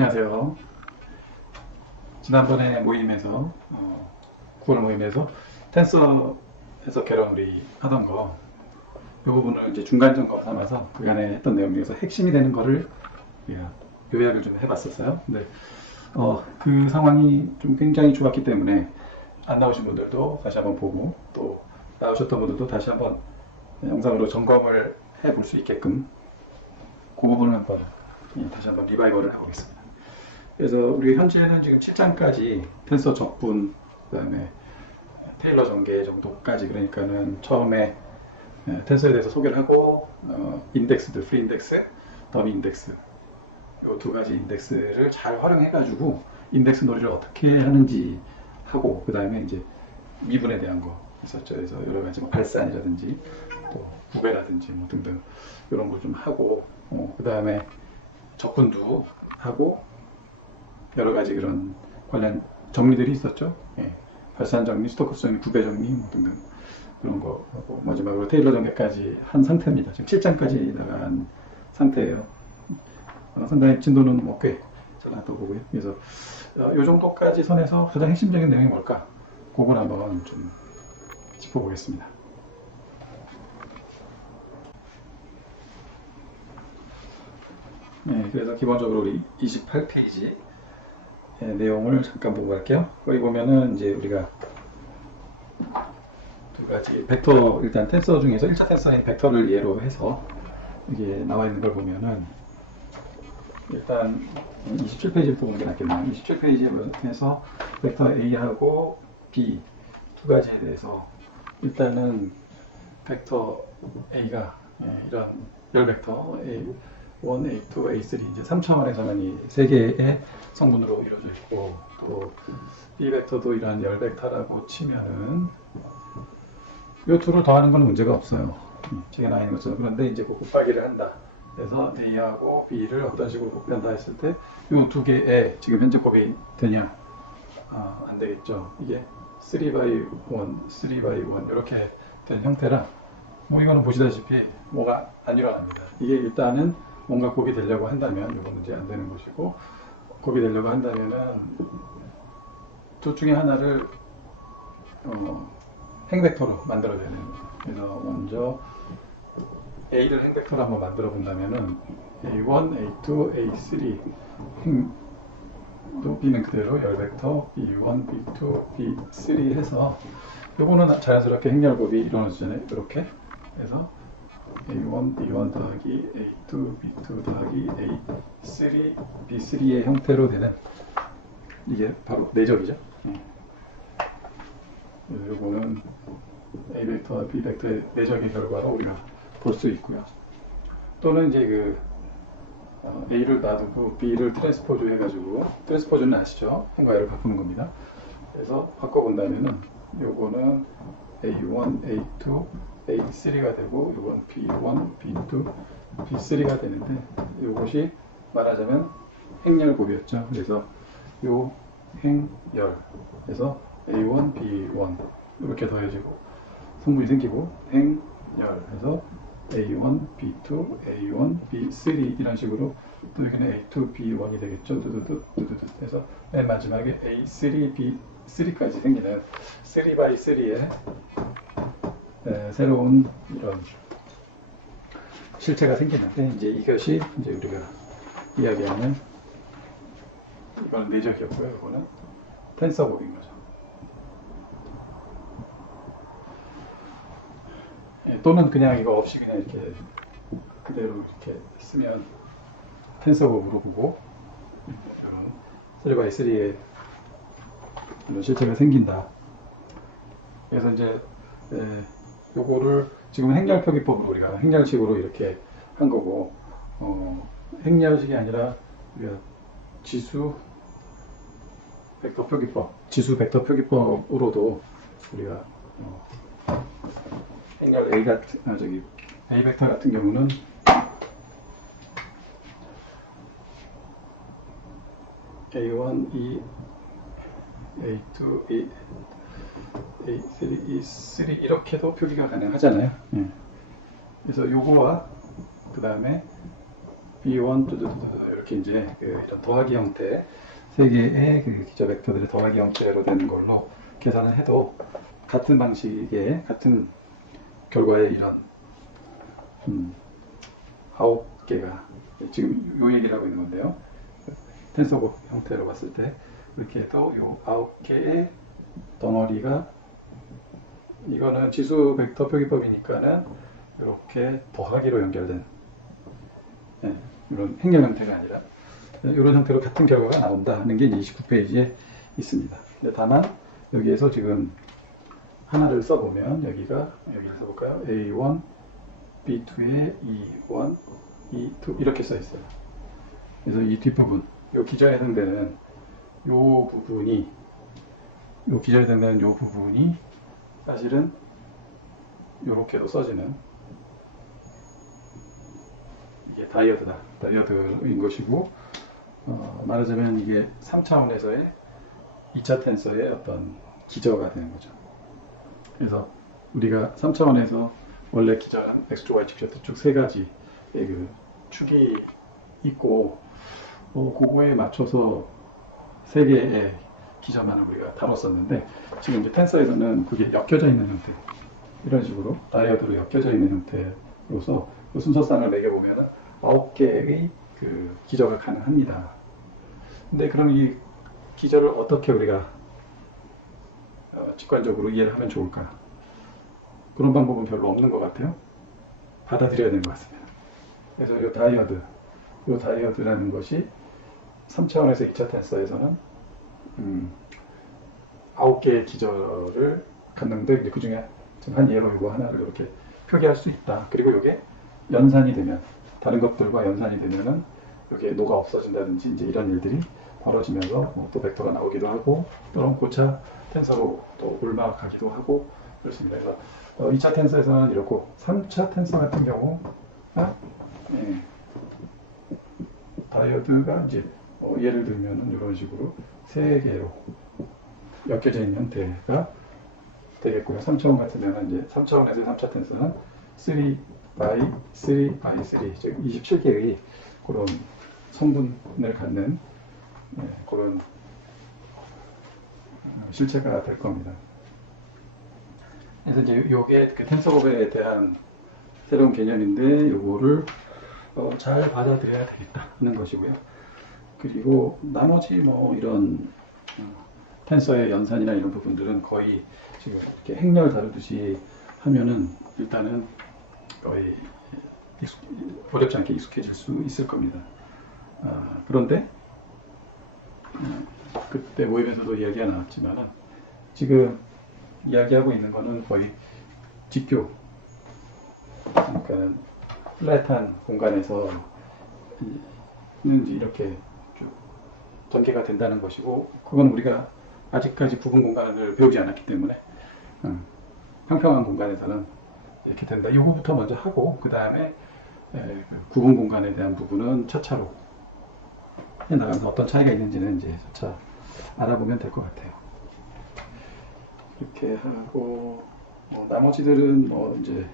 안녕하세요. 지난번에 모임에서 9월 모임에서 텐서 해석 개론 우리 하던 거 이 부분을 이제 중간 점검 삼아서 그간에 했던 내용 중에서 핵심이 되는 거를 우리가 요약을 좀 해봤었어요. 근데 그 상황이 좀 굉장히 좋았기 때문에 안 나오신 분들도 다시 한번 보고 또 나오셨던 분들도 다시 한번 영상으로 점검을 해볼 수 있게끔 그 부분을 한번 다시 한번 리바이벌을 해보겠습니다. 그래서 우리 현재는 지금 7장까지 텐서 적분, 그 다음에 테일러 전개 정도까지, 그러니까는 처음에 텐서에 대해서 소개를 하고 인덱스들, 프리 인덱스, 더미 인덱스, 이 두 가지 인덱스를 잘 활용해가지고 인덱스 놀이를 어떻게 하는지 하고, 그 다음에 이제 미분에 대한 거 있었죠. 그래서 여러 가지 뭐 발산이라든지 또 부배라든지 뭐 등등 이런 걸 좀 하고, 그 다음에 적분도 하고 여러 가지 그런 관련 정리들이 있었죠. 예. 발산 정리, 스토커스 정리, 부배 정리 뭐 등등 그런 거 하고 마지막으로 테일러 전개까지 한 상태입니다. 지금 7장까지 나간 상태예요. 상당히 진도는 뭐 꽤 잘 나왔다고 보고요. 그래서 이 정도까지 선에서 가장 핵심적인 내용이 뭘까? 그걸 한번 좀 짚어보겠습니다. 네, 그래서 기본적으로 우리 28페이지 내용을 잠깐 보고 갈게요. 거기 보면은 이제 우리가 두 가지 벡터, 일단 텐서 중에서 1차 텐서인 벡터를 예로 해서 이게 나와 있는 걸 보면은 일단 27페이지부터 보는 게 낫겠네요. 27페이지에서 벡터 A하고 B 두 가지에 대해서 일단은 벡터 A가 이런 열 벡터 A1, A2, A3 이제 3차원에서는 이 세 개의 성분으로 이루어져 있고, 또 B 벡터도 이런 열 벡터라고 치면은 이 둘을 더하는 건 문제가 없어요. 제가 나와 있는 것처럼. 그런데 이제 그 곱하기를 한다. 그래서 A하고 B를 어떤 식으로 곱한다 했을 때 이 두 개에 지금 현재 곱이 되냐? 안 되겠죠. 이게 3x1, 3x1 이렇게 된 형태라 뭐 이거는 보시다시피 뭐가 안 일어납니다. 이게 일단은 뭔가 곱이 되려고 한다면 이거는 이제 안 되는 것이고, 곱이 되려고 한다면은 둘 중에 하나를 행벡터로 만들어야 되는 거예요. 그래서 먼저 A를 행벡터로 한번 만들어 본다면은 A1, A2, A3 또 B는 그대로 열벡터 B1, B2, B3 해서 요거는 자연스럽게 행렬곱이 이루어지잖아요. 이렇게 해서 A1, B1 더하기 A2, B2 더하기 A3, B3의 형태로 되는 이게 바로 내적이죠. 요거는 A 벡터와 B 벡터의 내적의 결과로 우리가 볼 수 있고요. 또는 이제 그 A를 놔두고 B를 트랜스포즈 해가지고, 트랜스포즈는 아시죠? 행과열을 바꾸는 겁니다. 그래서 바꿔본다면은 요거는 A1, A2, A3가 되고 요건 B1, B2, B3가 되는데 요것이 말하자면 행렬곱이었죠. 그래서 요 행열 그래서 A1, B1 이렇게 더해지고 성분이 생기고 행열 해서 A1, B2, A1, B3 이런 식으로 또 여기는 A2, B1이 되겠죠. 두두두 해서 맨 마지막에 A3, B3까지 생기는 3x3의 새로운 이런 실체가 생기는데, 이제 이것이 이제 우리가 이야기하는 이거는 내적이었고요. 이거는 텐서곱인 거죠. 또는 그냥 이거 없이 그냥 이렇게 그대로 이렇게 쓰면 텐서곱으로 보고 이런 3x3의 이런 실체가 생긴다. 그래서 이제 요거를 지금 행렬표기법으로 우리가 행렬식으로 이렇게 한 거고, 행렬식이 아니라 우리가 지수 벡터 표기법, 지수 벡터 표기법으로도 우리가 행렬 A 같은 A 벡터 같은 경우는 A1, E, A2, E, A3, E3 이렇게도 표기가 가능하잖아요. 그래서 요거와 그 다음에 B1 뚜두두두 이렇게 이제 이런 더하기 형태 세 개의 기저 벡터들의 더하기 형태로 되는 걸로 계산을 해도 같은 방식의 같은 결과의 이런 9개가 지금 요 얘기를 하고 있는 건데요. 텐서고 형태로 봤을 때 이렇게 해도 요 9개의 덩어리가 이거는 지수 벡터 표기법이니까는 이렇게 더하기로 연결된 이런 행렬 형태가 아니라 이런 형태로 같은 결과가 나온다 하는 게 이제 29페이지에 있습니다. 근데 다만 여기에서 지금 하나를 써보면 여기를 써볼까요? A1, B2에 E1, E2 이렇게 써 있어요. 그래서 이 뒷부분, 요 기저에 해당되는 요 부분이 사실은 이렇게도 써지는 이게 다이어드인 것이고 말하자면 이게 3차원에서의 2차 텐서의 어떤 기저가 되는 거죠. 그래서 우리가 3차원에서 원래 기저는 X축, Y축, Z축 세 가지의 그 축이 있고 그거에 맞춰서 세 개의 기저만을 우리가 다뤘었는데 지금 이제 텐서에서는 그게 엮여져 있는 형태 이런 식으로 다이어드로 엮여져 있는 형태로서 그 순서상을 매겨보면 9개의 그 기저가 가능합니다. 근데 그럼 이 기저를 어떻게 우리가 직관적으로 이해를 하면 좋을까? 그런 방법은 별로 없는 것 같아요. 받아들여야 되는 것 같습니다. 그래서 이 다이어드라는 것이 3차원에서 2차 텐서에서는 9개의 기저를 갖는데 그 중에 한 예로 이거 하나를 이렇게 표기할 수 있다. 그리고 이게 연산이 되면 다른 것들과 연산이 되면은 여기에 노가 없어진다든지 이제 이런 일들이 벌어지면서 또 벡터가 나오기도 하고 또는 고차 텐서로 또 올라가기도 하고 그렇습니다. 그래서 2차 텐서에서는 이렇고 3차 텐서 같은 경우가 다이어드가 이제 예를 들면 이런 식으로 세 개로 엮여져 있는 형태가 되겠고요. 3차원 같으면 이제 3차원에서 3차 텐서는 3 by 3 by 3, 즉 27개의 그런 성분을 갖는 그런 실체가 될 겁니다. 그래서 이제 이게 그 텐서법에 대한 새로운 개념인데 이거를 잘 받아들여야 되겠다 하는 것이고요. 그리고 나머지 뭐 이런 텐서의 연산이나 이런 부분들은 거의 지금 이렇게 행렬 다루듯이 하면은 일단은 거의 어렵지 않게 익숙해질 수 있을 겁니다. 그런데 그때 모임에서도 이야기가 나왔지만은 지금 이야기하고 있는 거는 거의 직교, 그러니까 플랫한 공간에서 이렇게 쭉 전개가 된다는 것이고, 그건 우리가 아직까지 부분 공간을 배우지 않았기 때문에 평평한 공간에서는 이렇게 된다. 이거부터 먼저 하고 그 다음에 구분 공간에 대한 부분은 차차로 해나가면서 어떤 차이가 있는지는 이제 차차 알아보면 될 것 같아요. 이렇게 하고 나머지들은 이제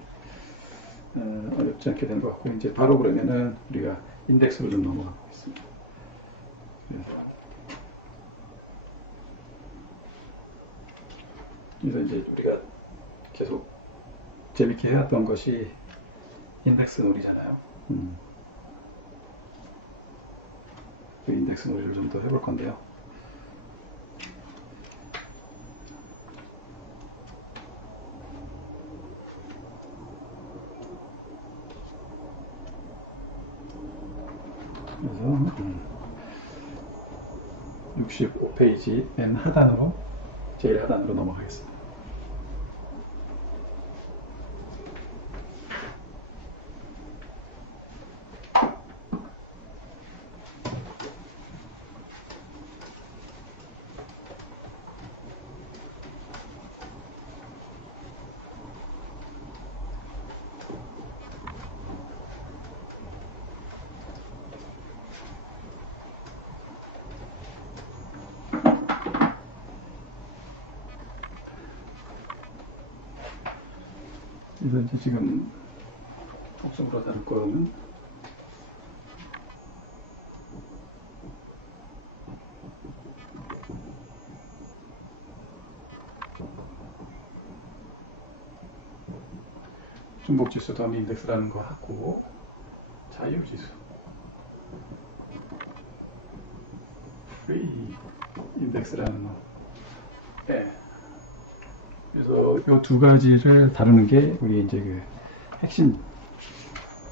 어렵지 않게 된 것 같고 이제 바로 그러면은 우리가 인덱스로 좀 넘어가 보겠습니다. 그래서 이제 우리가 계속 재밌게 해왔던 것이 인덱스 놀이잖아요. 그 인덱스 놀이를 좀 더 해볼 건데요. 그래서 65페이지 맨 하단으로 제일 하단으로 넘어가겠습니다. 그래서 이제 지금 복습으로 다룰 거는 중복지수 더미 인덱스라는 거 하고 자유지수 free 인덱스라는 거. 예. 그래서 이 두 가지를 다루는 게 우리 이제 그 핵심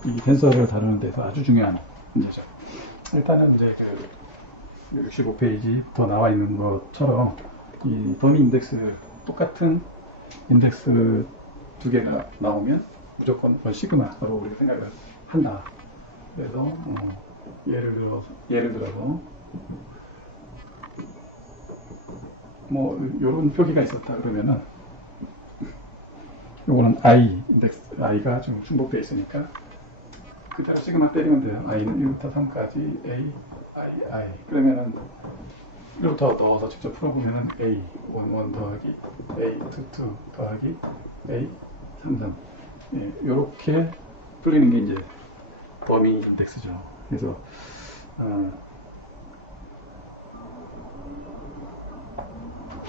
이 텐서를 다루는 데서 아주 중요한 문제죠. 일단은 이제 그 65페이지부터 나와 있는 것처럼 이 더미 인덱스 똑같은 인덱스 두 개가 나오면 무조건 시그마로 우리가 생각을 한다. 그래서 예를 들어서 뭐 이런 표기가 있었다 그러면은 요거는 i 인덱스 i가 좀 중복되어 있으니까 그대로 시그마 때리면 돼요. i는 1부터 3까지 a i 그러면은 1부터 넣어서 직접 풀어보면은 a 1 더하기 a 2 더하기 a 3 이렇게 풀리는 게 이제 더미 인덱스죠. 그래서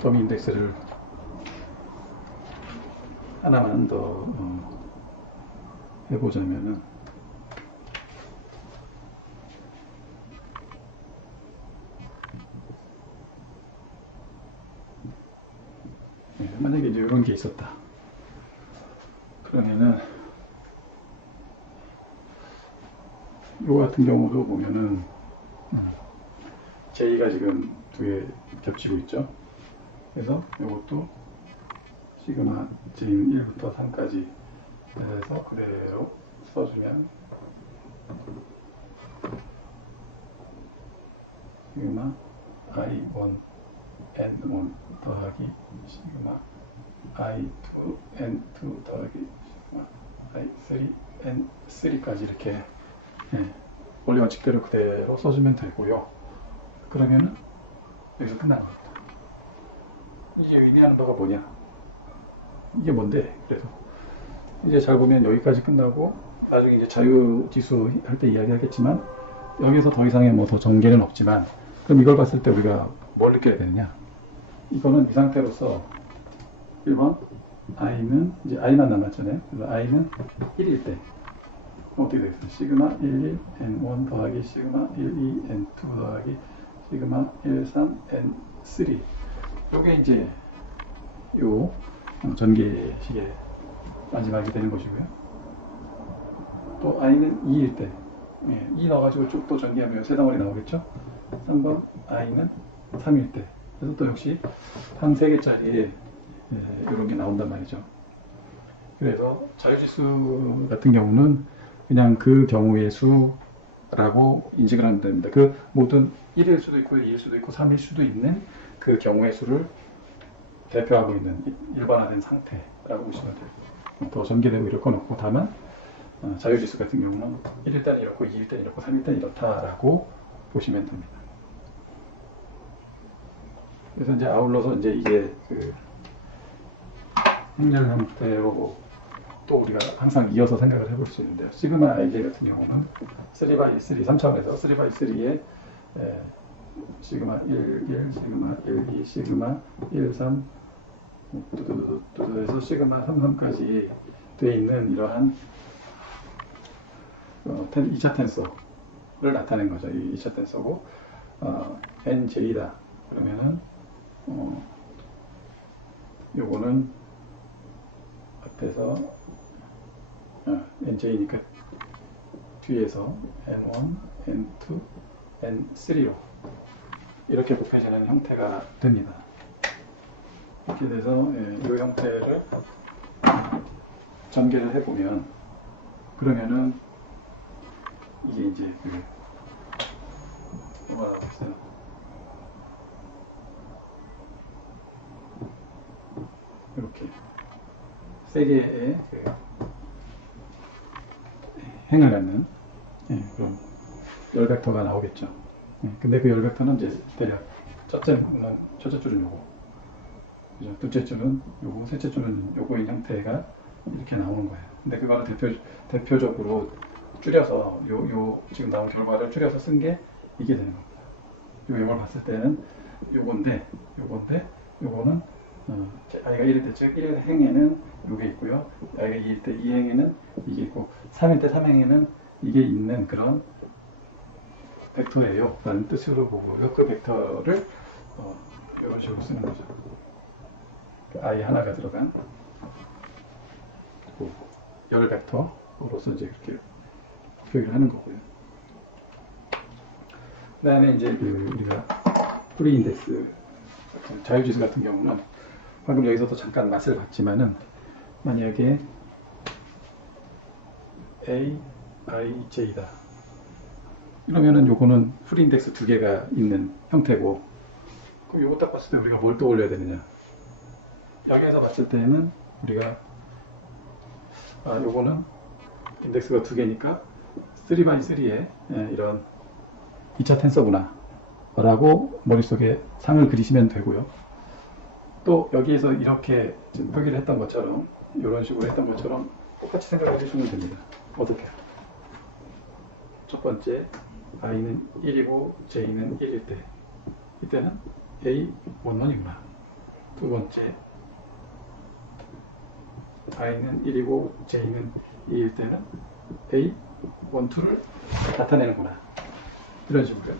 더미 인덱스를 하나만 더 해보자면은 만약에 이제 이런 게 있었다. 그러면은 요 같은 경우도 보면은 J가 지금 두 개 겹치고 있죠. 그래서 이것도 시그마 J는 1부터 3까지 해서 그대로 써주면 시그마 I1 N1 더하기 시그마 I2 N2 더하기 시그마 I3 N3까지 이렇게 원리 원칙대로 그대로 써주면 되고요. 그러면은 여기서 끝나는 겁니다. 이제 의미하는 바가 뭐냐? 이게 뭔데? 그래서 이제 잘 보면 여기까지 끝나고 나중에 이제 자유지수 할 때 이야기하겠지만 여기서 더 이상의 뭐 더 전개는 없지만 그럼 이걸 봤을 때 우리가 뭘 느껴야 되느냐? 이거는 이 상태로서 1번 i는 이제 i만 남았잖아요. 그래서 i는 1일 때 어떻게 되겠어요? 시그마 11 n1 더하기 시그마 12 n2 더하기 시그마 13 n3 요게 이제 요 전개식의 마지막이 되는 것이고요. 또 i는 2일 때 2 넣어가지고 쭉 또 전개하면 세 덩어리 나오겠죠. 3번 i는 3일 때 그래서 또 역시 한 3개짜리 이런 게 나온단 말이죠. 그래서 자유지수 같은 경우는 그냥 그 경우의 수라고 인식을 하면 됩니다. 그 모든 1일 수도 있고 2일 수도 있고 3일 수도 있는 그 경우의 수를 대표하고 있는 일반화된 상태라고 보시면 돼요. 더 전개되고 이럴 건 없고 다만 자유지수 같은 경우는 1일 때는 이렇고 2일 때는 이렇고 3일 때는 이렇다라고 보시면 됩니다. 그래서 이제 아울러서 이게 그 행렬 형태로 또 우리가 항상 이어서 생각을 해볼 수 있는데요. 시그마 ij 같은 경우는 3x3 3차원에서 3x3에 시그마 1, 1, 시그마 1, 2, 시그마 1, 3 해서 시그마 3, 3까지 되어 있는 이러한 2차 텐서를 나타낸 거죠. 이 2차 텐서고 nj다. 그러면은 요거는 앞에서 nj니까 뒤에서 n1, n2, n3로 이렇게 곱해지는 형태가 됩니다. 이렇게 돼서 이 형태를 전개를 해보면 그러면은 이게 이제 뭐가 나오고 있어요. 이렇게 세 개의 행을 갖는 그런 열 벡터가 나오겠죠. 근데 그 열 벡터는 이제 대략 첫째 줄은 요거, 그죠? 둘째 줄은 요거, 셋째 줄은 요거인 형태가 이렇게 나오는 거예요. 근데 그거는 대표적으로 줄여서 지금 나온 결과를 줄여서 쓴 게 이게 되는 겁니다. 요걸 봤을 때는 요건데 요거는 i가 1일 때, 즉 1일 행에는 이게 있고요. 여기 2일 때 2행에는 이게 있고 3일 때 3행에는 이게 있는 그런 벡터예요 라는 뜻으로 보고요. 그 벡터를 이런 식으로 쓰는 거죠. i 하나가 들어간 열 벡터로서 이제 그렇게 표기를 하는 거고요. 그 다음에 이제 우리가 프리 인덱스 자유지수 같은 경우는 방금 여기서도 잠깐 맛을 봤지만은 만약에 A, I, J다 이러면은 요거는 프리 인덱스 두 개가 있는 형태고, 그럼 요거 딱 봤을 때 우리가 뭘 떠올려야 되느냐, 여기에서 봤을 때는 우리가 요거는 인덱스가 두 개니까 3x3의 이런 2차 텐서구나 라고 머릿속에 상을 그리시면 되고요. 또 여기에서 이렇게 지금 표기를 했던 것처럼 이런 식으로 했던 것처럼 똑같이 생각해 주시면 됩니다. 어떻게? 첫 번째 i는 1이고 j는 1일 때 이때는 a 1이구나. 두 번째 i는 1이고 j는 2일 때는 a 1, 2를 나타내는구나. 이런 식으로요.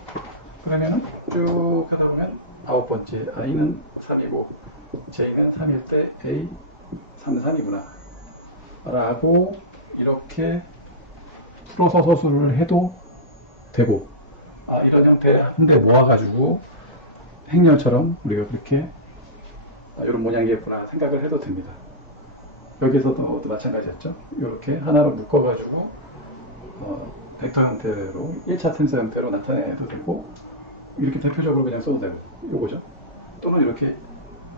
그러면은 쭉 하다 보면 아홉 번째 i는 3이고 j는 3일 때 a 3, 3이구나 라고 이렇게 풀어서 서술을 해도 되고, 이런 형태를 한데 모아가지고 행렬처럼 우리가 그렇게 이런 모양이겠구나 생각을 해도 됩니다. 여기서도 마찬가지였죠. 이렇게 하나로 묶어가지고 벡터 형태로 1차 텐서 형태로 나타내도 되고, 이렇게 대표적으로 그냥 써도 되고, 요거죠. 또는 이렇게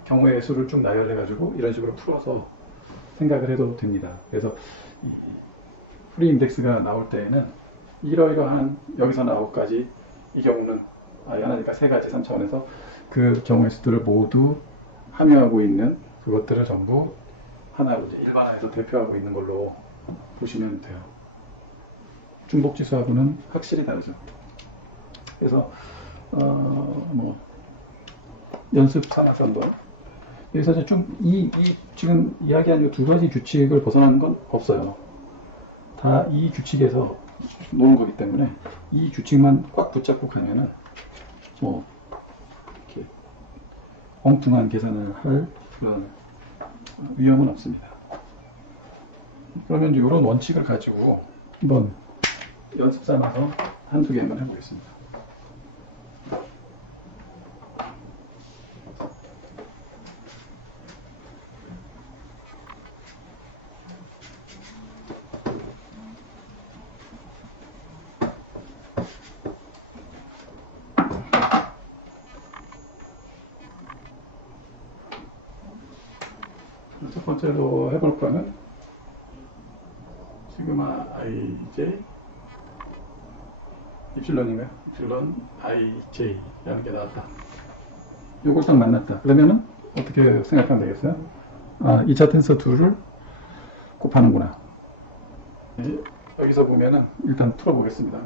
경우의 수를 쭉 나열해가지고 이런 식으로 풀어서 생각을 해도 됩니다. 그래서 이 프리 인덱스가 나올 때에는 이러이러한 여기서 9가지, 이 경우는 하나니까 3가지 3차원에서 그 경우의 수들을 모두 함유하고 있는 그것들을 전부 하나로 이제 일반화해서 대표하고 있는 걸로 보시면 돼요. 중복지수하고는 확실히 다르죠. 그래서 뭐 연습 삼아서 한번 여기서 이제 좀 지금 이야기한 이 두 가지 규칙을 벗어나는 건 없어요. 다 이 규칙에서 노는 거기 때문에 이 규칙만 꽉 붙잡고 가면은 뭐 이렇게 엉뚱한 계산을 할 그런 위험은 없습니다. 그러면 이제 이런 원칙을 가지고 한번 연습 삼아서 한두 개만 해보겠습니다. 첫 번째로 해볼 거는 시그마 ij 입실론인가요? 입실론 ij 라는 게 나왔다. 요걸 딱 만났다. 그러면은 어떻게 생각하면 되겠어요? 2차 텐서 2를 곱하는구나. 여기서 보면은 일단 풀어보겠습니다.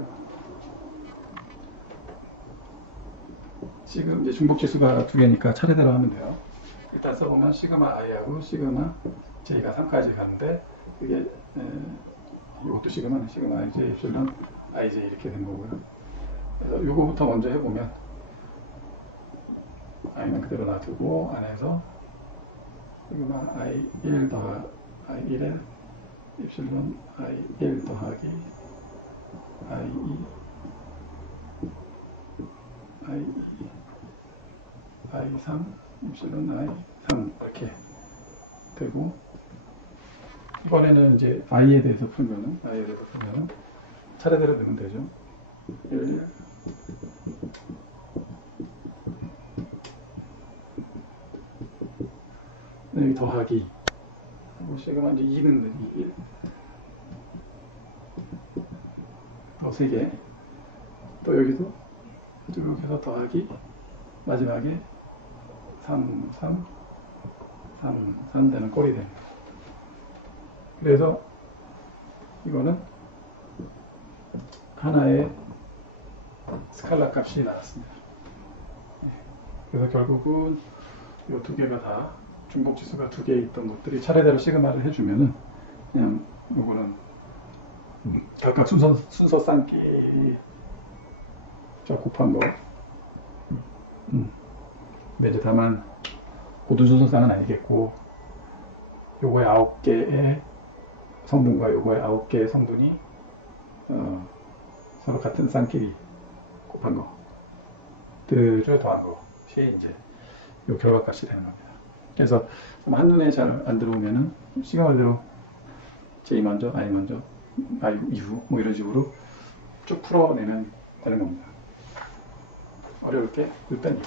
지금 이제 중복지수가 두 개니까 차례대로 하면 돼요. 일단 써보면 시그마 i하고 시그마 j가 3까지 가는데, 이게 이것도 시그마 ij, 입실론 ij 이렇게 된 거고요. 그래서 이거부터 먼저 해보면 i는 그대로 놔두고 안에서 시그마 i1 더하 i1에 입실론 i1 더하기 i2 i2 i3 입실론 i3 이렇게 되고, 이번에는 이제 i에 대해서 풀면은 차례대로 되면 되죠. 1 여기 더하기 시그마 이제 2는 1 더 3개, 또 여기도 쭉 해서 더하기 마지막에 3 되는 꼴이 됩니다. 그래서 이거는 하나의 스칼라 값이 나왔습니다. 그래서 결국은 이 두 개가 다 중복 지수가 두 개 있던 것들이 차례대로 시그마를 해주면은 그냥 요거는 각각 순서 쌓기 저 곱한 거. 근데 이제 다만 모든 순서상은 아니겠고 요거의 9개의 성분과 요거의 9개의 성분이 서로 같은 쌍끼리 곱한 것들을 더한 것이 이제 요 결과값이 되는 겁니다. 그래서 한눈에 잘 안 들어오면은 시그마대로 J 먼저, I 먼저, I 이후 뭐 이런 식으로 쭉 풀어내면 되는 겁니다. 어려울 게 일단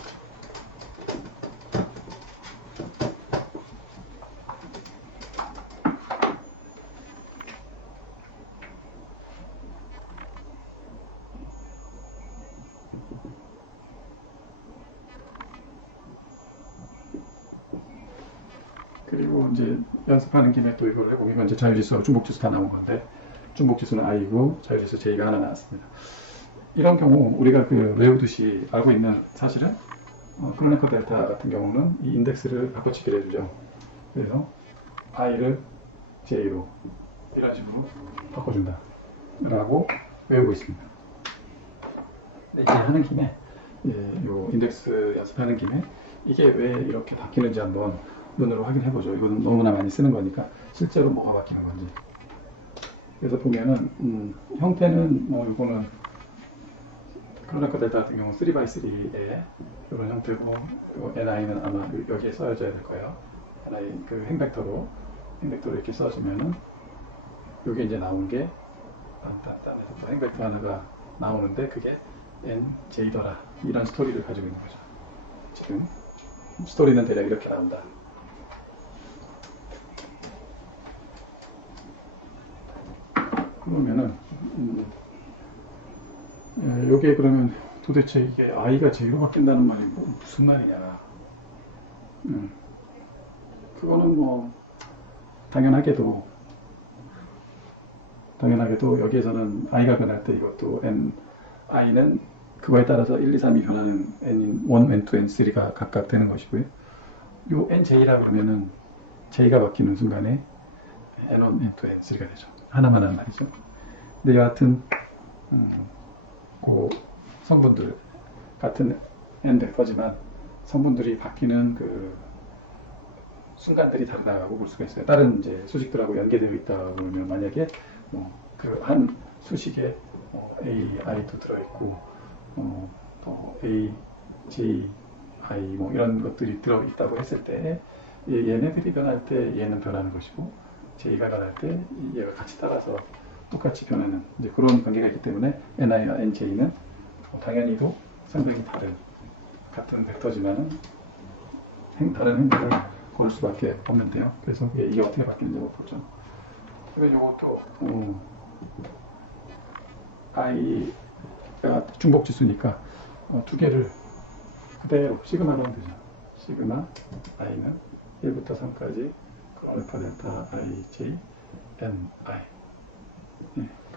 그리고 이제 연습하는 김에 또 이걸 해보면 이제 자유지수하고 중복지수 다 나온 건데 중복지수는 I고 자유지수 J가 하나 나왔습니다. 이런 경우 우리가 그 외우듯이 알고 있는 사실은 크로네커 델타 같은 경우는 이 인덱스를 바꿔치기를 해주죠. 그래서 I를 J로 이런 식으로 바꿔준다 라고 외우고 있습니다. 근데 이제 하는 김에 요 인덱스 연습하는 김에 이게 왜 이렇게 바뀌는지 한번 눈으로 확인해보죠. 이거는 너무나 많이 쓰는 거니까 실제로 뭐가 바뀌는 건지. 그래서 보면은 형태는 뭐 이거는 크로네커 델타 같은 경우는 3x3의 이런 형태고 NI는 아마 여기에 써져야 될 거예요. NI 그 행벡터로 이렇게 써주면은 여기 이제 나온 게 딴딴딴에서 또 행벡터 하나가 나오는데 그게 NJ더라 이런 스토리를 가지고 있는 거죠. 지금 스토리는 대략 이렇게 나온다. 그러면은 요게 그러면 도대체 이게 I가 J로 바뀐다는 말이 무슨 말이냐. 그거는 뭐 당연하게도 여기에서는 I가 변할 때 이것도 I는 그거에 따라서 1, 2, 3이 변하는 N1, N2, N3가 각각 되는 것이고요. 요 NJ라고 하면은 J가 바뀌는 순간에 N1, N2, N3가 되죠. 하나만 하는 말이죠. 근데 여하튼 그 성분들 같은 N 벡터지만 성분들이 바뀌는 그 순간들이 다르다고 볼 수가 있어요. 다른 이제 수식들하고 연계되어 있다 보면 만약에 그 한 수식에 A, I도 들어있고 또 A, J, I 뭐 이런 것들이 들어있다고 했을 때 얘네들이 변할 때 얘는 변하는 것이고 J가 변할 때 얘가 같이 따라서 똑같이 변하는 이제 그런 관계가 있기 때문에 NI와 NJ는 당연히도 상당히 다른 같은 벡터지만은 다른 행동을 볼 수밖에 없는데요. 그래서 이게 어떻게 바뀌는지 보죠. 그래서 이것도 I가 중복지수니까 두 개를 그대로 시그마로 하면 되죠. 시그마 I는 1부터 3까지 알파 델타 I, J, N, I.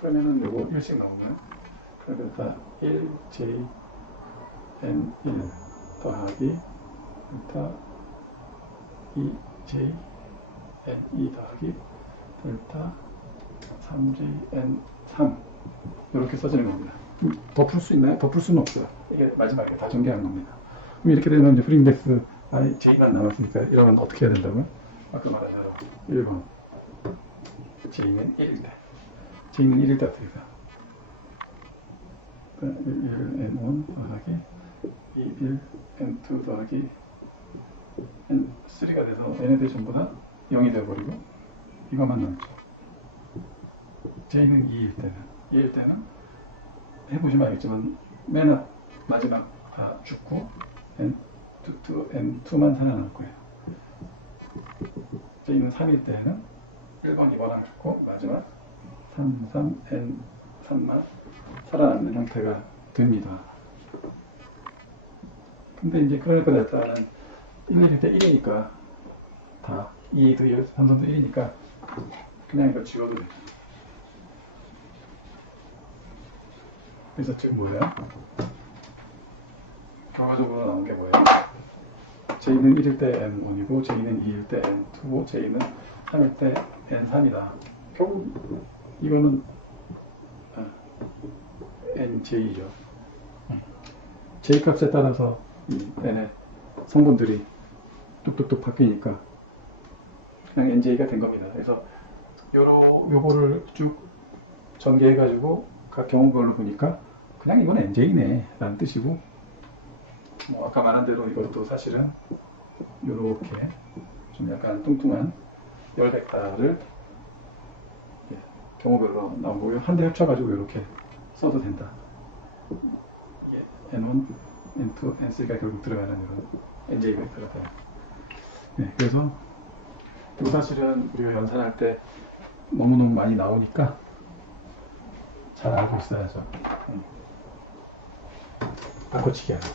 그러면은 요거 1씩 나오면 그러니까 1, J, N, 1 더하기 델타 2, J, N, 2 더하기 델타 3, J, N, 3 이렇게 써지는 겁니다. 더 풀 수 있나요? 더 풀 수는 없어요. 이게 마지막에 다 전개한 겁니다. 그럼 이렇게 되면 이제 프리인덱스 I, J만 남았으니까 이러면 어떻게 해야 된다고요? 아까 말한 1번 J는 1일 때 J는 1일 때 어떻게 돼요? 1 N1 더하기 2 N2 더하기 N3가 돼서 얘네들 전부 다 0이 되어버리고 이것만 남죠. J는 2일 때는 해보시면 알겠지만 맨 앞 마지막 다 죽고 N2만 살아남을 거예요. J는 3일 때는 1번, 2번은 죽고 마지막 3, N3만 살아남는 형태가 됩니다. 근데 이제 크로네커 델타는 1일일 때 1이니까 다 2도 1, 3선도 1이니까 그냥 이거 지워도 돼요. 그래서 지금 뭐예요? 결과적으로 나온 게 뭐예요? J는 1일 때 N1이고 J는 2일 때 N2고 J는 3일 때 N3이다. 결국 이거는 NJ죠. J 값에 따라서 이 N의 성분들이 뚝뚝뚝 바뀌니까 그냥 NJ가 된 겁니다. 그래서 요거를 쭉 전개해가지고 각 경우별로 보니까 그냥 이건 NJ네 라는 뜻이고, 뭐 아까 말한 대로 이것도 사실은 요렇게 좀 약간 뚱뚱한 열 벡터를 경우별로 나오고요. 한 대 합쳐가지고 이렇게 써도 된다. 이게 N1, N2, N3가 결국 들어가는 이런 NJ 벡터가 돼요. 네, 그래서 이거 사실은 우리가 연산할 때 너무너무 많이 나오니까 잘 알고 있어야죠. 바꿔치기 하는.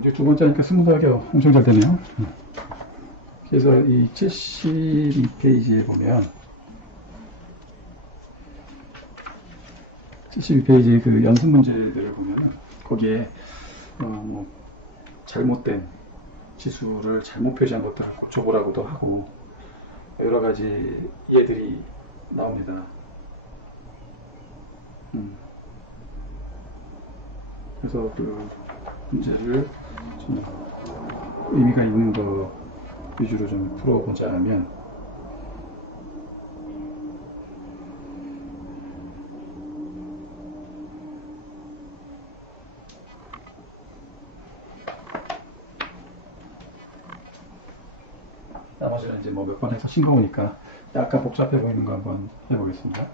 이제 두 번째니까 스무드하게 엄청 잘 되네요. 그래서 이 72페이지에 보면 72페이지 그 연습 문제들을 보면 거기에 뭐 잘못된 지수를 잘못 표시한 것들을 고쳐보라고도 하고 여러 가지 예들이 나옵니다. 그래서 그 문제를 좀 의미가 있는 거 위주로 좀 풀어보자면, 나머지는 이제 뭐 몇 번 해서 싱거우니까 약간 복잡해 보이는 거 한번 해보겠습니다.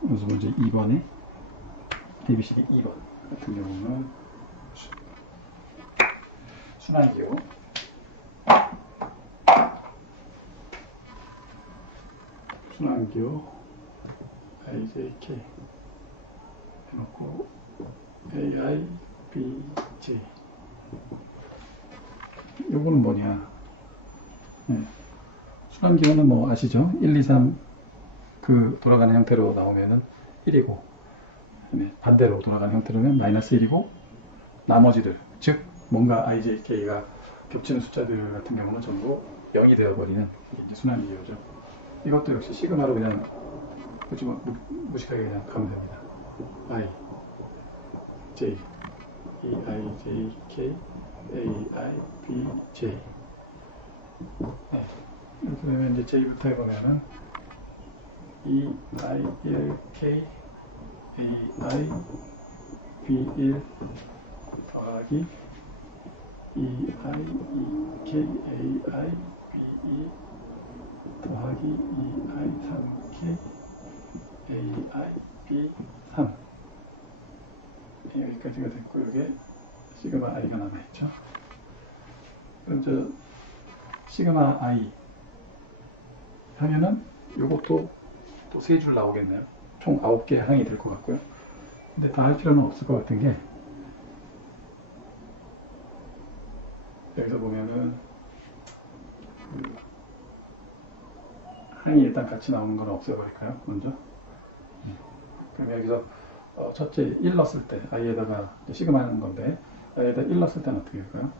그래서 먼저 2번에 ABCD 2번 같은 경우는 순환기호 IJK 해놓고 AI, BJ. 요거는 뭐냐? 네. 순환기호는 뭐 아시죠? 1, 2, 3 그 돌아가는 형태로 나오면은 1이고, 네. 반대로 돌아가는 형태로는 마이너스 1이고, 나머지들, 즉 뭔가 IJK가 겹치는 숫자들 같은 경우는 전부 0이 되어버리는 게 이제 순환기호죠. 이것도 역시 시그마로 그냥 무식하게 그냥 가면 됩니다. I, J, E, I, J, K, A, I, B, J. 네. 이렇게 되면 이제 J부터 해보면은 E, I, 1, K, A, I, B, 1 더하기 E, I, E, K, A, I, B, 2 더하기 E, I, 3, K, A, I, B, 3. 여기까지가 됐고, 여기에 시그마 i가 남아있죠. 그럼 저 시그마 i 하면은 요것도 또 세 줄 나오겠네요. 총 9개 항이 될 것 같고요. 근데 다 할 필요는 없을 것 같은 게, 여기서 보면은 그 항이 일단 같이 나오는 건 없애버릴까요? 먼저. 그럼 여기서 첫째 1 넣었을 때 i에다가 시그마 하는 건데, i에다 1 넣었을 때는 어떻게 할까요?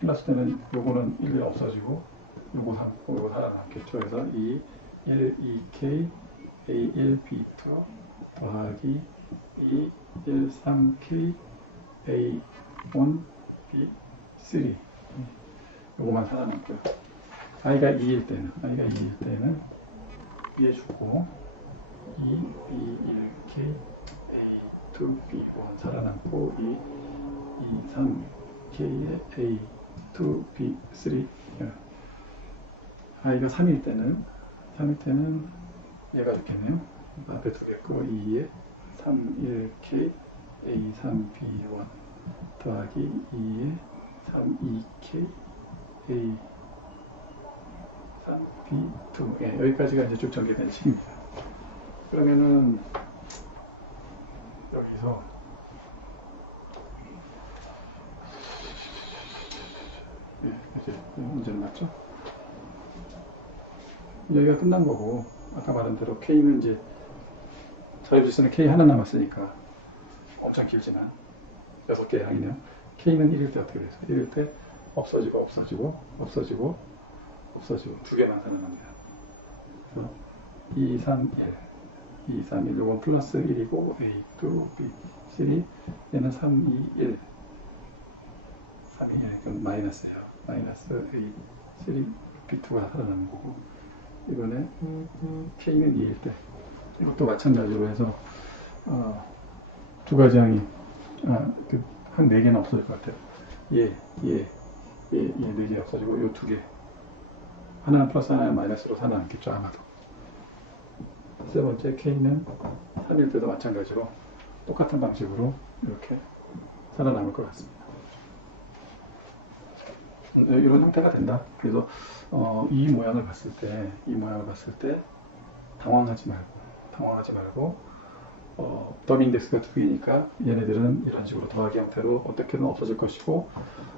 1 넣었을 때는 요거는 1이 없어지고 요거 3, 요거 살아남겠죠. 그래서 2, 1, 2K, A1, B2 더하기 2, 1, 3K, A1, B3. 요거만 살아남고요. i가 2일 때는 위에 주고 2, B1K, A2, B1 살아남고 2, 2, 3K에 A2, B3. i가 3일 때는 얘가 좋겠네요. 앞에 두 개 끄고 2에 3, 1K, A3, B1 더하기 2에 3, 2K, A3, B2. 예, 여기까지가 이제 쭉 전개된 식입니다. 그러면은 여기서 예, 이제 문제는 맞죠? 여기가 끝난 거고, 아까 말한 대로 K는 이제 자유질서는 K 하나 남았으니까 엄청 길지만 6개의 항이면 K는 1일 때 어떻게 돼요? 1일 때 없어지고 없어지고 없어지고 없어지고 두 개만 살아납니다. 2, 3, 1 2, 3, 1 요건 플러스 1이고 A, 2, B, 3 얘는 3, 2, 1 3, 2, 1 그럼 마이너스예요. 마이너스 A, 3, B2가 살아나는 거고 이번에 K는 2일 때 이것도 마찬가지로 해서 두 가지 항이 한 4개는 없어질 것 같아요. 얘 4개 없어지고 요 2개 하나는 플러스 하나는 마이너스로 살아남겠죠 아마도. 세 번째 K는 3일 때도 마찬가지로 똑같은 방식으로 이렇게 살아남을 것 같습니다. 이런 형태가 된다. 그래서 이 모양을 봤을 때 당황하지 말고 더비 인덱스가 2개니까 얘네들은 이런 식으로 더하기 형태로 어떻게든 없어질 것이고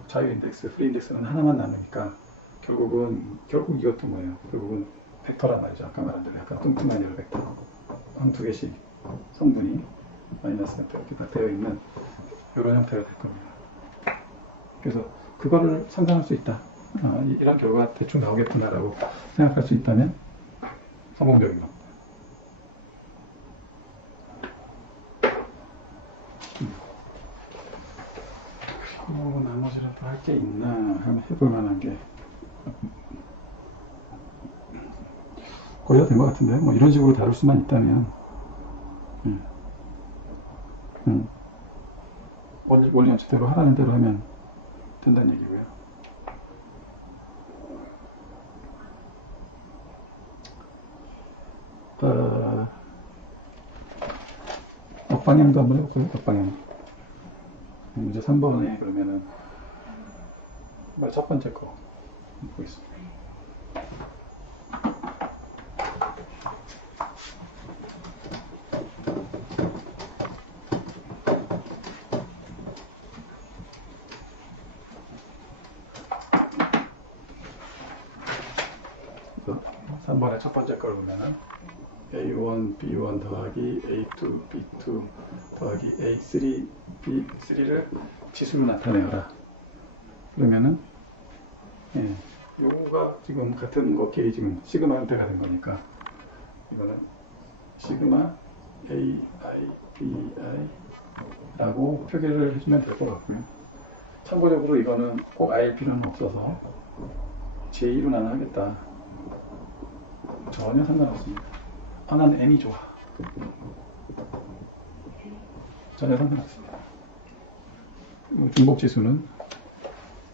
자유 인덱스, 프리 인덱스는 하나만 남으니까 결국 이것도 뭐예요? 결국은 벡터란 말이죠. 아까 말한 대로 약간 뚱뚱한 열 벡터 한 2개씩 성분이 마이너스 벡터 이렇게 다 되어 있는 이런 형태가 될 겁니다. 그래서 그거를 상상할 수 있다. 이런 결과가 대충 나오겠구나라고 생각할 수 있다면 성공적인 겁니다. 나머지는 또 할 게 있나 하면 해볼 만한 게 거의 다 된 것 같은데 뭐 이런 식으로 다룰 수만 있다면 원리 원칙대로 하라는 대로 하면 된다는 얘기고요. 역방향도 한번 해볼까요? 역방향. 문제 3번에 그러면은 첫 번째 거 보겠습니다. 그래서 3번의 첫 번째 걸 보면은 A1, B1 더하기 A2, B2 더하기 A3, B3를 지수로 나타내어라. 그러면은 요거가 지금 같은 것끼리 지금 시그마 형태가 된 거니까 이거는 시그마 AI, BI 라고 표기를 해주면 될 것 같고요. 참고적으로 이거는 꼭 I일 필요는 없어서 J2로 나눠 하겠다. 전혀 상관없습니다. 난 N이 좋아. 전혀 상관없습니다. 중복 지수는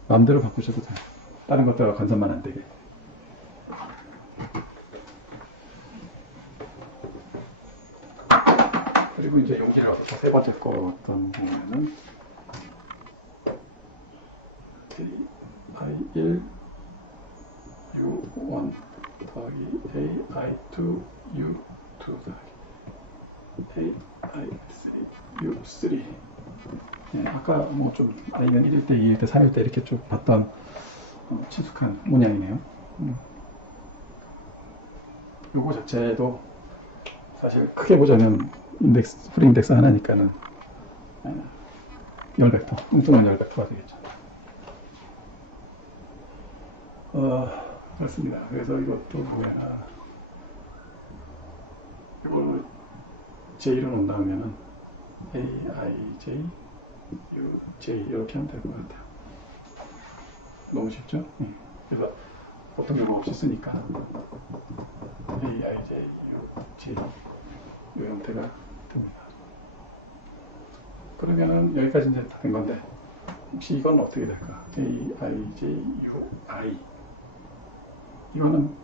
마음대로 바꾸셔도 돼요. 다른 것들과 간섭만 안 되게. 그리고 이제 여기를 얻어서 세 번째 거 어떤 보면은 AI1 U1 더하기 AI2 U2 더하기 AI3 U3 아까 뭐 좀 I는 1일 때, 2일 때, 3일 때 이렇게 쭉 봤던 친숙한 모양이네요. 요거 자체도 사실 크게 보자면 인덱스, 프리 인덱스 하나니까는 열 벡터, 뚱뚱한 열 벡터가 되겠죠. 그렇습니다. 그래서 이것도 뭐야, 이걸 J로 놓는다면은 AIJ, UJ 이렇게 하면 될 것 같아요. 너무 쉽죠? 그래서 보통 영어 없이 쓰니까 AIJ, UJ 이 형태가 됩니다. 그러면은 여기까지 이제 다 된 건데 혹시 이건 어떻게 될까? AIJ, UI 이거는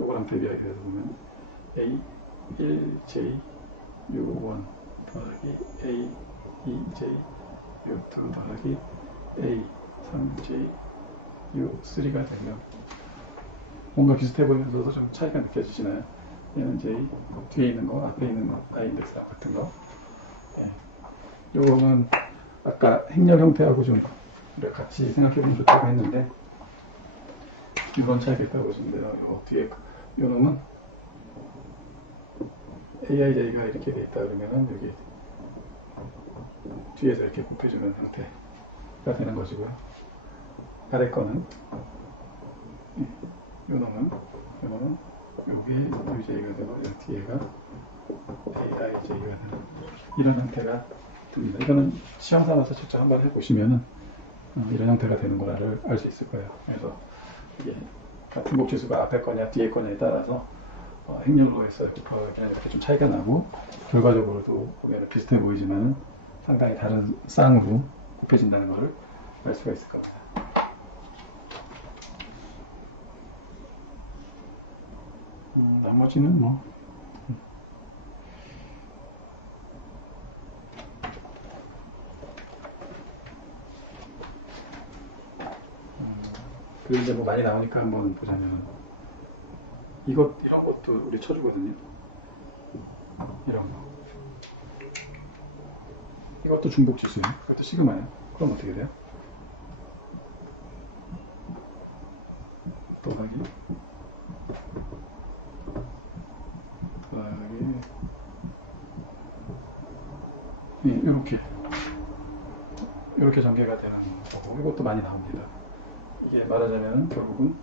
요거랑 대비하게 돼서 보면 A1J, U1 더하기 A2J, U2 더하기 A3J, U3가 되면 뭔가 비슷해 보이면서도 좀 차이가 느껴지시나요? 얘는 J, 뒤에 있는 거, 앞에 있는 거, I 인덱스랑 같은 거. 요거는 아까 행렬 형태하고 좀 같이 생각해 보면 좋다고 했는데 이런 차이가 있다고 보시면 돼요. 요 뒤에 요 놈은 AIJ가 이렇게 돼 있다 그러면은 여기 뒤에서 이렇게 굽혀주는 상태가 되는 것이고요. 아래 거는 요 놈은 여기 UJ가 되고 이 뒤에가 AIJ가 되는 이런 형태가 됩니다. 이거는 시험 삼아서 직접 한번 해보시면은 이런 형태가 되는 거를 알 수 있을 거예요. 그래서 이게 같은 곡지수가 앞에 거냐 뒤에 거냐에 따라서 행렬로에서 그냥 이렇게 좀 차이가 나고 결과적으로도 보면 비슷해 보이지만 상당히 다른 쌍으로 굽혀진다는 것을 알 수가 있을 겁니다. 나머지는 뭐 그리고 이제 뭐 많이 나오니까 한번 보자면 이런 것도 우리 쳐주거든요. 이런 거. 이것도 중복 지수예요. 이것도 시그마예요. 그럼 어떻게 돼요? 더하기 이렇게 전개가 되는 거고 이것도 많이 나옵니다. 이게 말하자면 결국은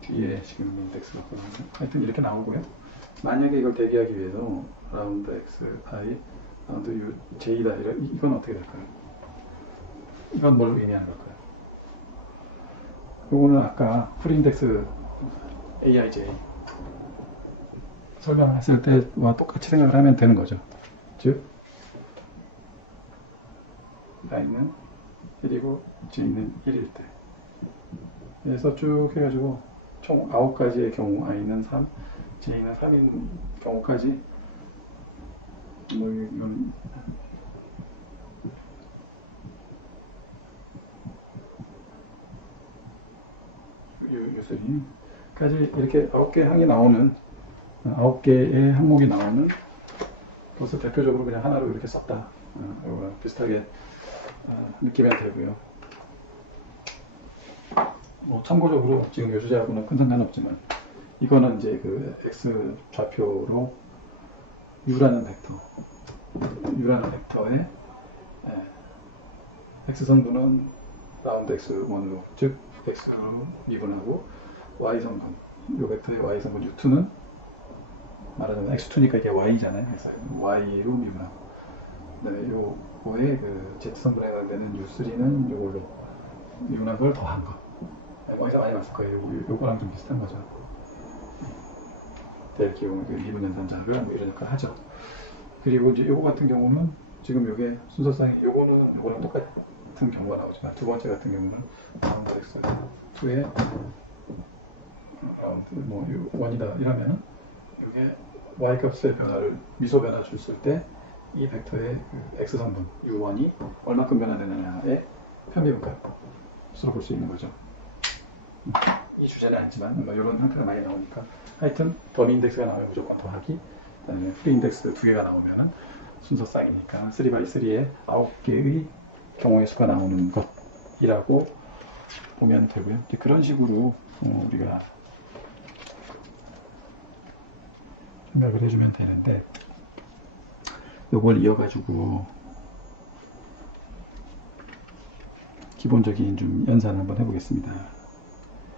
뒤에 지금 인덱스가 보이는데 하여튼 이렇게 나오고요. 만약에 이걸 대비하기 위해서 라운드 xi 라운드 u j다 이건 어떻게 될까요? 이건 뭘 의미하는 걸까요? 요거는 아까 풀인덱스 aij 설명했을 때와 똑같이 생각을 하면 되는 거죠. 즉 i는 1이고 j는 1일 때 그래서 쭉 해가지고 총 9가지의 경우 i는 3, j는 3인 경우까지 뭐 이건 유슬이까지 이렇게 9개 항이 나오는 9개의 항목이 나오는 것을 대표적으로 그냥 하나로 이렇게 썼다. 이거랑 비슷하게 느끼면 되고요. 뭐 참고적으로 지금 요주제하고는 큰 상관없지만 이거는 이제 그 x 좌표로 u라는 벡터의 x 성분은 라운드 x1로 즉 x로 미분하고 y 성분 이 벡터의 y 성분 u2는 말하자면 x2니까 이게 y잖아요. 그래서 y로 미분하고 그다음에 요거의 그 z 성분에 해당되는 u3는 요걸로 미분한 걸 더한 거. 어디서 많이 봤을 거예요. 요거랑 좀 비슷한 거죠. 대기용 미분 연산자를 뭐 이런 역할을 하죠. 그리고 이제 요거 같은 경우는 지금 요게 순서상에 요거랑 똑같은 경우가 나오지만 두 번째 같은 경우는 라운드 x2에 라운드 뭐 1이다 이러면은 요게 y 값의 변화를 미소 변화 줬을 때 이 벡터의 그 x 성분 u1이 얼마큼 변화되느냐의 편미분값으로 볼 수 있는 거죠. 이 주제는 아니지만 뭐 이런 형태가 많이 나오니까 하여튼 더미 인덱스가 나오면 무조건 더하기 그다음에 프리 인덱스 2개가 나오면은 순서쌍이니까 3x3에 9개의 경우의 수가 나오는 것이라고 보면 되고요. 그런 식으로 우리가 생각을 해주면 되는데 이걸 이어가지고 기본적인 좀 연산을 한번 해보겠습니다.